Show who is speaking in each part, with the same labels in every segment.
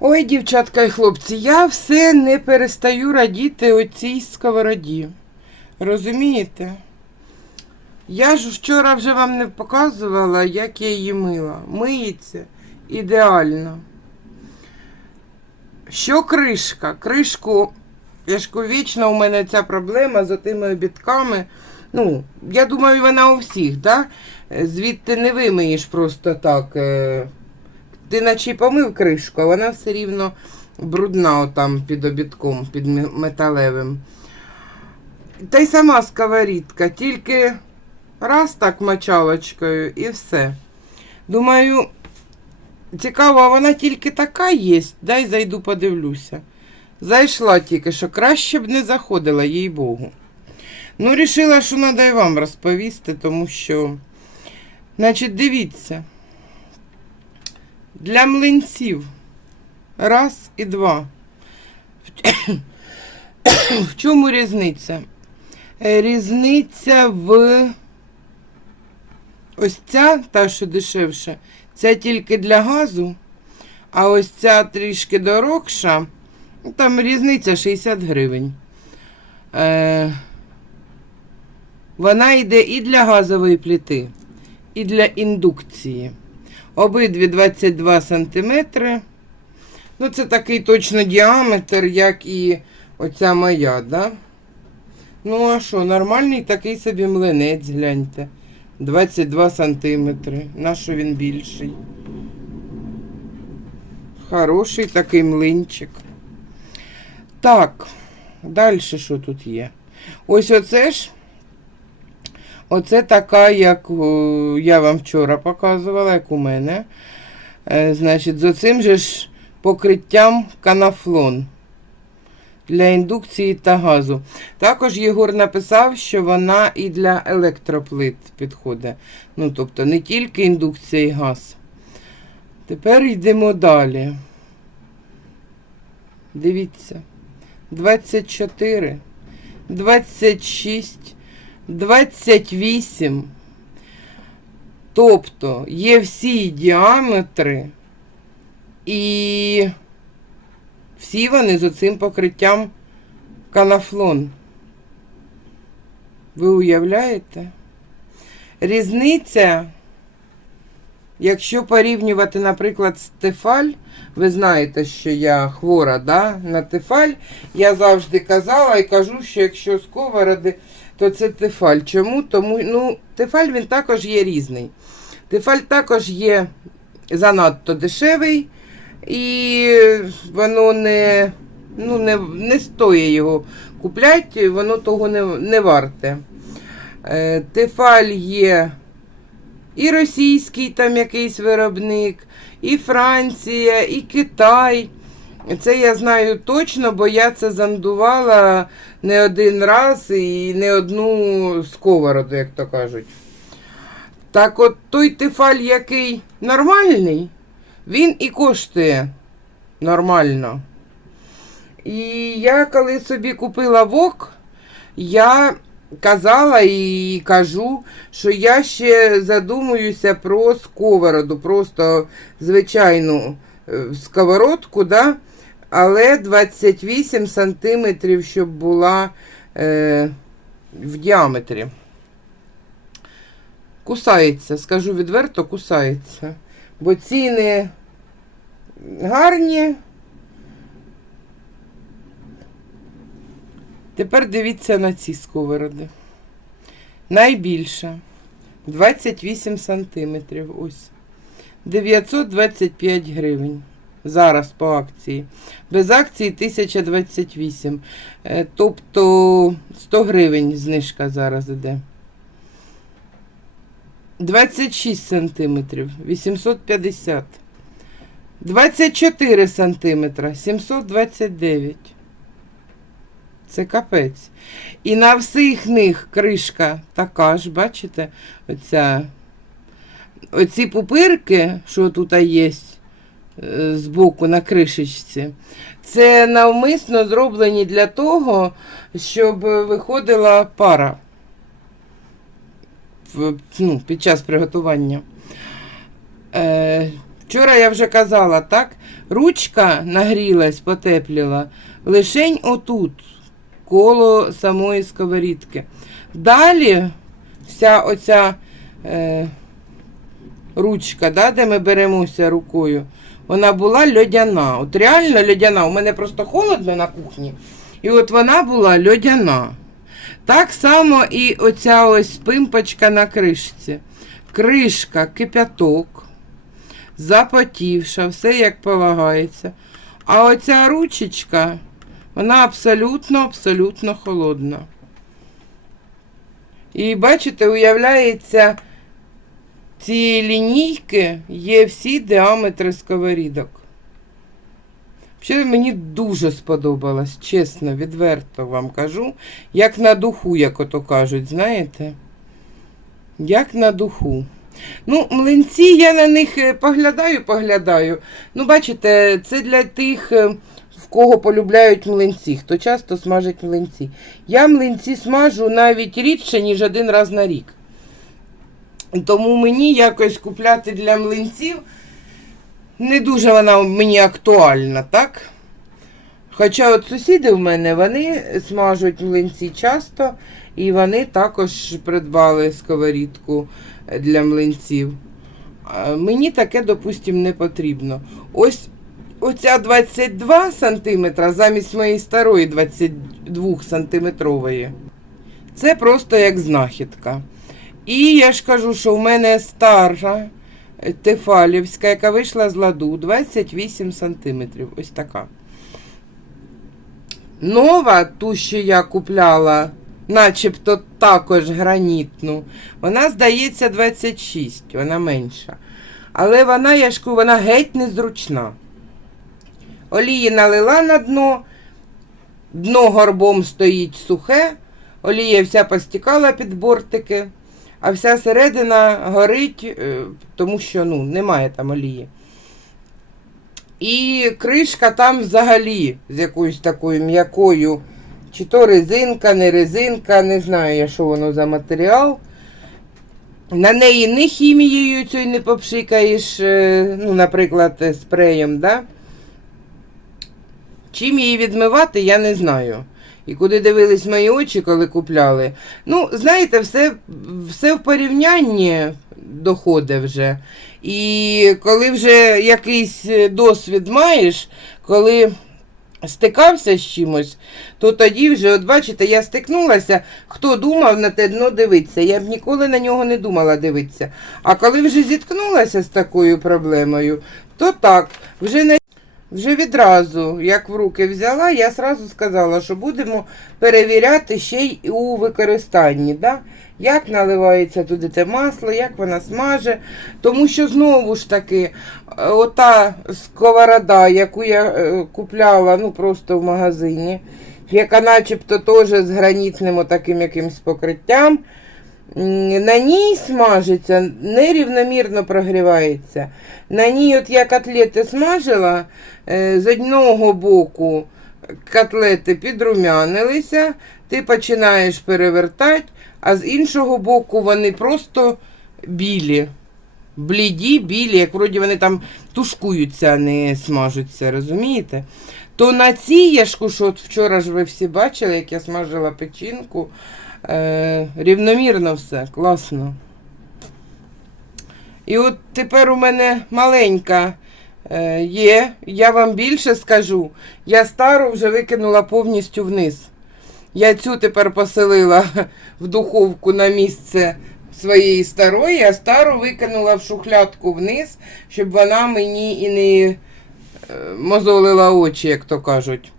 Speaker 1: Ой, дівчатка і хлопці, я все не перестаю радіти оцій сковороді. Розумієте? Я ж вчора вже вам не показувала, як я її мила. Миється ідеально. Що кришка? Кришку, я ж вічно у мене ця проблема з отими обідками. Ну, я думаю, вона у всіх? Да? Звідти не вимиєш просто так. е, ти наче помив кришку, а вона все рівно брудна отам під обідком, під металевим. Та й сама сковорідка, тільки раз так мочалочкою і все. Думаю, цікаво, вона тільки така є. Дай зайду подивлюся. Зайшла тільки, що краще б не заходила, їй Богу. Ну, рішила, що треба і вам розповісти, тому що, значить, дивіться. Для млинців. Раз і два. В чому різниця? Е, Різниця в ось ця, та, що дешевша, це тільки для газу, а ось ця трішки дорогша, ну, там різниця 60 гривень. Е, вона йде і для газової плити, і для індукції. Обидві 22 сантиметри. Ну, це такий точно діаметр, як і оця моя, да? Ну, а що, нормальний такий собі млинець, гляньте. 22 сантиметри. Нащо він більший? Хороший такий млинчик. Так, далі що тут є? Ось оце ж. Оце така, як о, я вам вчора показувала, як у мене. Е, значить, з оцим же ж покриттям канафлон для індукції та газу. Також Єгор написав, що вона і для електроплит підходить. Ну, тобто не тільки індукція і газ. Тепер йдемо далі. Дивіться. 24, 26. 28. Тобто є всі діаметри, і всі вони з оцим покриттям канафлон. Ви уявляєте? Різниця, якщо порівнювати, наприклад, з тефаль, ви знаєте, що я хвора да, на тефаль, я завжди казала і кажу, що якщо сковороди то це тефаль. Чому? Тому ну, тефаль він також є різний. Тефаль також є занадто дешевий, і воно не ну, не, не стоїть його купляти, воно того не, не варте. Е, Тефаль є і російський там якийсь виробник, і Франція, і Китай. Це я знаю точно, бо я це зандувала не один раз і не одну сковороду, як то кажуть. Так от той тефаль, який нормальний, він і коштує нормально. І я коли собі купила вок, я казала і кажу, що я ще задумуюся про сковороду, просто звичайну е, сковородку, да? але 28 сантиметрів, щоб була е, в діаметрі. Кусається, скажу відверто, кусається. Бо ціни гарні. Тепер дивіться на ці сковороди. Найбільша 28 сантиметрів. Ось. 925 гривень. Зараз по акції. Без акції 1028. Е, Тобто 100 гривень знижка зараз іде. 26 сантиметрів 850. 24 сантиметра 729. Це капець. І на всіх них кришка така ж, бачите? Оця. Оці пупирки, що тут є, е, збоку на кришечці. Це навмисно зроблені для того, щоб виходила пара ну, під час приготування. Е, вчора я вже казала, так? Ручка нагрілась, потепліла лишень отут, коло самої сковорідки. Далі вся оця е, ручка, да, де ми беремося рукою, вона була льодяна. От реально льодяна. У мене просто холодно на кухні. І от вона була льодяна. Так само і оця ось пимпочка на кришці. Кришка, кипяток, запотівша, все як полагається. А оця ручечка, вона абсолютно, абсолютно холодна. І бачите, уявляється, ці лінійки є всі діаметри сковорідок. Взагалі мені дуже сподобалось, чесно, відверто вам кажу. Як на духу, як ото кажуть, знаєте? Як на духу. Ну, млинці я на них е, поглядаю, поглядаю. Ну, бачите, це для тих, е, в кого полюбляють млинці, хто часто смажить млинці. Я млинці смажу навіть рідше, ніж один раз на рік. Тому мені якось купляти для млинців не дуже вона мені актуальна, так? Хоча от сусіди в мене вони смажуть млинці часто, і вони також придбали сковорідку для млинців. Мені таке, допустим, не потрібно. Ось оця 22 см замість моєї старої 22 сантиметрової. Це просто як знахідка. І я ж кажу, що в мене стара е, Тефалівська, яка вийшла з ладу 28 сантиметрів. Ось така. Нова, ту, що я купляла, начебто також гранітну, вона, здається, 26, вона менша. Але вона, я ж кажу, вона геть незручна. Олії налила на дно, дно горбом стоїть сухе, олія вся постікала під бортики, а вся середина горить, е, тому що ну, немає там олії. І кришка там взагалі з якоюсь такою м'якою, чи то резинка, не резинка, не знаю я, що воно за матеріал. На неї не хімією цією не попшикаєш, е, ну, наприклад, е, спреєм, да? Чим її відмивати, я не знаю. І куди дивились мої очі, коли купляли. Ну, знаєте, все, все в порівнянні доходить вже. І коли вже якийсь е, досвід маєш, коли стикався з чимось, то тоді вже, от бачите, я стикнулася, хто думав на те дно дивитися. Я б ніколи на нього не думала дивитися. А коли вже зіткнулася з такою проблемою, то так, вже на вже відразу, як в руки взяла, я сразу сказала, що будемо перевіряти ще й у використанні. Да? Як наливається туди те масло, як вона смаже. Тому що знову ж таки, е, ота сковорода, яку я е, купляла ну, просто в магазині, яка начебто теж з гранітним отаким якимсь покриттям. На ній смажиться, нерівномірно прогрівається. На ній, от я котлети смажила, е, з одного боку котлети підрумянилися, ти починаєш перевертати, а з іншого боку вони просто білі. Бліді, білі, як вроді вони там тушкуються, а не смажуться, розумієте? То на цій яшку, що от вчора ж ви всі бачили, як я смажила печінку, е, рівномірно все, класно. І от тепер у мене маленька е, є, я вам більше скажу, я стару вже викинула повністю вниз. Я цю тепер поселила в духовку на місце своєї старої, а стару викинула в шухлядку вниз, щоб вона мені і не е, мозолила очі, як то кажуть.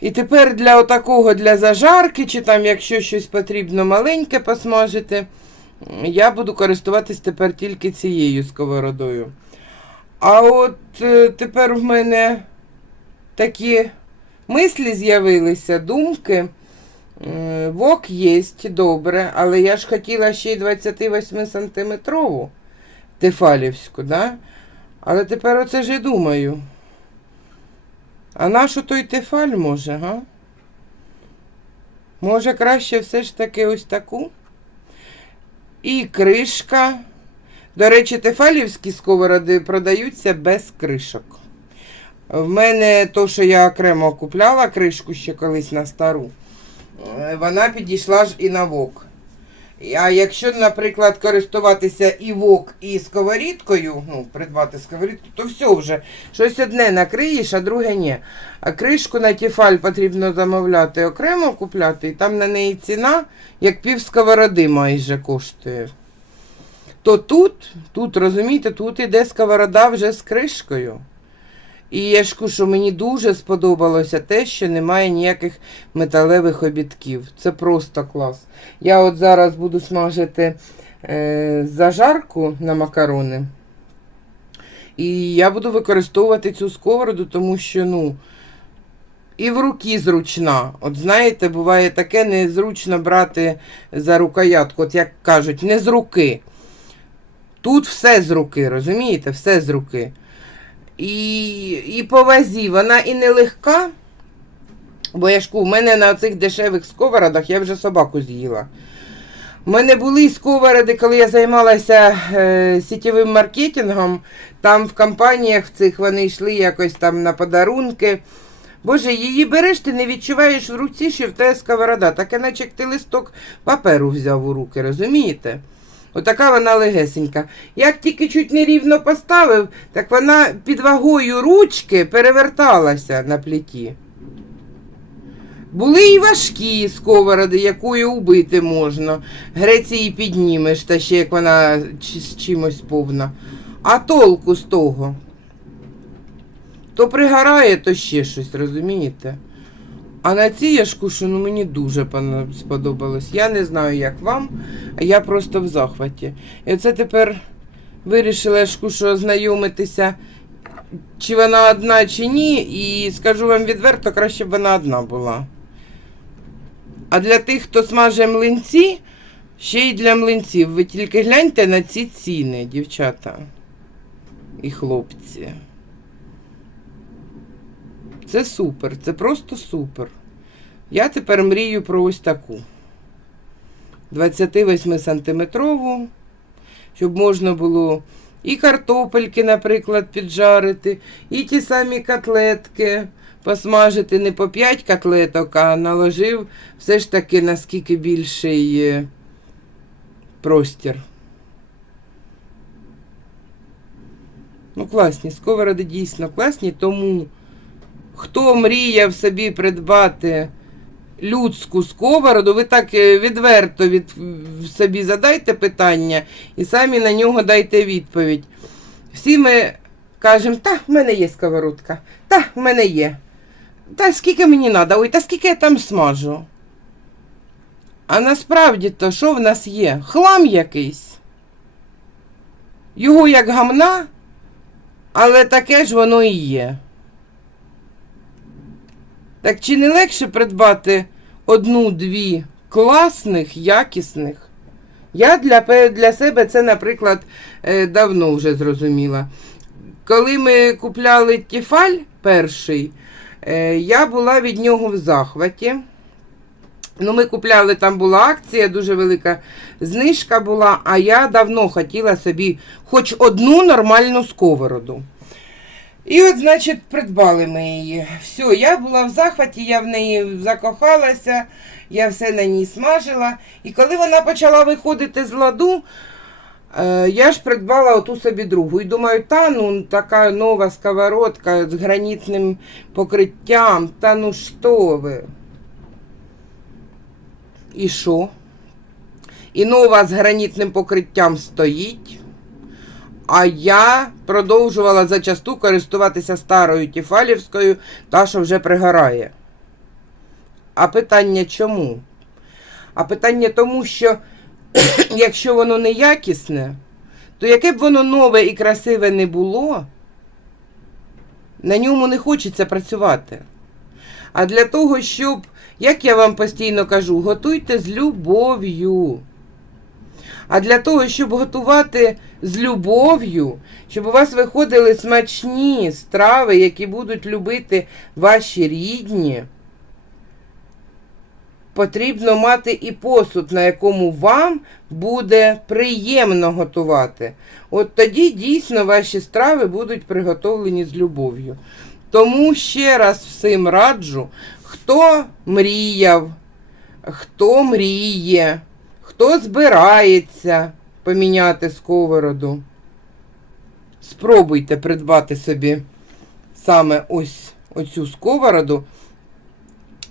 Speaker 1: І тепер для отакого для зажарки, чи там, якщо щось потрібно маленьке посмажити, я буду користуватись тепер тільки цією сковородою. А от е, тепер в мене такі мислі з'явилися, думки. Е, Вок є добре, але я ж хотіла ще й 28 сантиметрову тефалівську, да? Але тепер оце ж і думаю. А нащо той тефаль може, га? Може краще все ж таки ось таку? І кришка. До речі, тефалівські сковороди продаються без кришок. В мене то, що я окремо купляла кришку ще колись на стару, е, вона підійшла ж і на вок. А якщо, наприклад, користуватися і вок, і сковорідкою, ну, придбати сковорідку, то все вже. Щось одне накриєш, а друге ні. А кришку на тефаль потрібно замовляти окремо купляти, і там на неї ціна, як пів сковороди майже коштує. То тут, тут, розумієте, тут іде сковорода вже з кришкою. І я ж кажу, мені дуже сподобалося те, що немає ніяких металевих обідків. Це просто клас. Я от зараз буду смажити е, зажарку на макарони. І я буду використовувати цю сковороду, тому що, ну, і в руки зручна. От знаєте, буває таке незручно брати за рукоятку, от як кажуть, не з руки. Тут все з руки, розумієте? Все з руки. І, і по вазі вона і не легка. Бо я ж в мене на цих дешевих сковородах я вже собаку з'їла. У мене були сковороди, коли я займалася е, сітєвим маркетингом. Там в компаніях цих вони йшли якось там на подарунки. Боже, її береш, ти не відчуваєш в руці, що в тебе сковорода. Так іначе як ти листок паперу взяв у руки, розумієте? Отака вона легесенька. Як тільки чуть нерівно поставив, так вона під вагою ручки переверталася на плиті. Були і важкі сковороди, якою убити можна. Грець її піднімеш, та ще як вона з чимось повна. А толку з того? То пригорає, то ще щось, розумієте? А на цій я ж кушу, ну мені дуже сподобалось. Я не знаю, як вам, а я просто в захваті. І оце тепер вирішила я ж кушу ознайомитися, чи вона одна, чи ні. І скажу вам відверто, краще б вона одна була. А для тих, хто смаже млинці, ще й для млинців. Ви тільки гляньте на ці ціни, дівчата і хлопці. Це супер, це просто супер. Я тепер мрію про ось таку. 28 сантиметрову, щоб можна було і картопельки, наприклад, піджарити, і ті самі котлетки посмажити не по 5 котлеток, а наложив все ж таки наскільки більший простір. Ну, класні, сковороди дійсно класні, тому хто мріяв собі придбати людську сковороду, ви так е, відверто від собі задайте питання і самі на нього дайте відповідь. Всі ми кажемо, та, в мене є сковородка, та, в мене є. Та скільки мені треба, ой, та скільки я там смажу. А насправді то що в нас є? Хлам якийсь. Його як гамна, але таке ж воно і є. Так чи не легше придбати одну-дві класних, якісних? Я для, для себе це, наприклад, е, давно вже зрозуміла. Коли ми купляли Тіфаль перший, е, я була від нього в захваті. Ну, ми купляли, там була акція, дуже велика знижка була, а я давно хотіла собі хоч одну нормальну сковороду. І от, значить, придбали ми її. Все, я була в захваті, я в неї закохалася, я все на ній смажила. І коли вона почала виходити з ладу, е, я ж придбала оту собі другу. І думаю, та ну така нова сковородка з гранітним покриттям, та ну що ви? І що? І нова з гранітним покриттям стоїть. А я продовжувала зачасту користуватися старою Тіфалівською, та що вже пригорає. А питання чому? А питання тому, що якщо воно не якісне, то яке б воно нове і красиве не було, на ньому не хочеться працювати. А для того, щоб, як я вам постійно кажу, готуйте з любов'ю. А для того, щоб готувати з любов'ю, щоб у вас виходили смачні страви, які будуть любити ваші рідні. Потрібно мати і посуд, на якому вам буде приємно готувати. От тоді дійсно ваші страви будуть приготовлені з любов'ю. Тому ще раз всім раджу, хто мріяв, хто мріє, хто збирається поміняти сковороду. Спробуйте придбати собі саме ось оцю сковороду.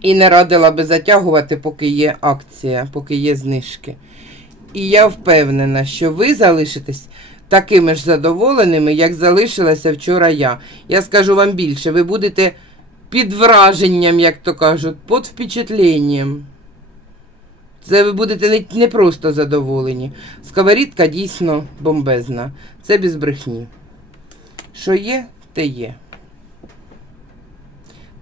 Speaker 1: І не радила би затягувати, поки є акція, поки є знижки. І я впевнена, що ви залишитесь такими ж задоволеними, як залишилася вчора я. Я скажу вам більше, ви будете під враженням, як то кажуть, під впечатленням. Це ви будете не, просто задоволені. Сковорідка дійсно бомбезна. Це без брехні. Що є, те є.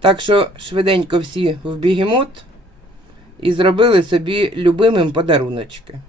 Speaker 1: Так що швиденько всі в бігемот і зробили собі любимим подаруночки.